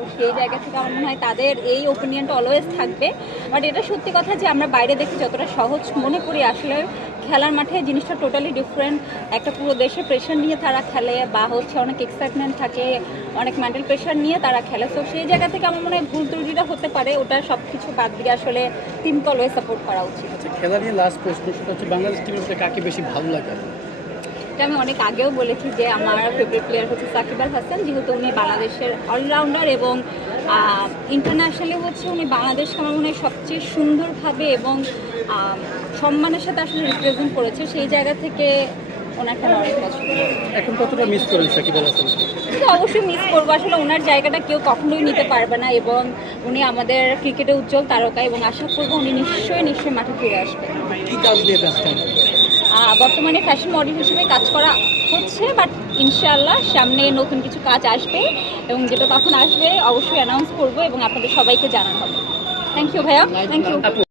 তো সেই জায়গা থেকে আমার মনে হয় তাদের এই ওপিনিয়নটা অলওয়েজ থাকবে। বাট এটা সত্যি কথা যে আমরা বাইরে দেখি যতটা সহজ মনে করি, আসলে খেলার মাঠে জিনিসটা টোটালি ডিফারেন্ট। একটা পুরো দেশে প্রেশার নিয়ে তারা খেলে, বা অনেক এক্সাইটমেন্ট থাকে, অনেক মেন্টাল প্রেশার নিয়ে তারা খেলে। তো সেই জায়গা থেকে আমার মনে হয় ভুল ত্রুটিটা হতে পারে, ওটা সব কিছু বাদ দিয়ে আসলে টিমকে অলওয়েজ সাপোর্ট করা উচিত। আচ্ছা, খেলা নিয়ে লাস্ট প্রশ্ন, সেটা হচ্ছে বাংলাদেশ টিমের উপরে কাকে বেশি ভালো লাগে? এটা আমি অনেক আগেও বলেছি যে আমার ফেভারিট প্লেয়ার হচ্ছে সাকিব আল হাসান, যেহেতু উনি বাংলাদেশের অলরাউন্ডার এবং ইন্টারন্যাশনালি উনি বাংলাদেশকে আমার মনে হয় সবচেয়ে সুন্দরভাবে এবং সম্মানের সাথে আসলে রিপ্রেজেন্ট করেছে। সেই জায়গা থেকে ওনাকে আমার অনেক পছন্দ। এখন কতটা মিস করেন সাকিব আল হাসান? কিন্তু অবশ্যই মিস করবো, আসলে ওনার জায়গাটা কেউ কখনোই নিতে পারবে না, এবং উনি আমাদের ক্রিকেটে উজ্জ্বল তারকা, এবং আশা করবো উনি নিশ্চয়ই মাঠে ফিরে আসবেন। কি কাজ দিয়ে ব্যস্ত? বর্তমানে ফ্যাশন মডেল হিসেবে কাজ করা হচ্ছে, বাট ইনশাআল্লাহ সামনে নতুন কিছু কাজ আসবে, এবং যেটা তখন আসবে অবশ্যই অ্যানাউন্স করবো এবং আপনাদের সবাইকে জানানো হবে। থ্যাংক ইউ ভাইয়া, থ্যাংক ইউ।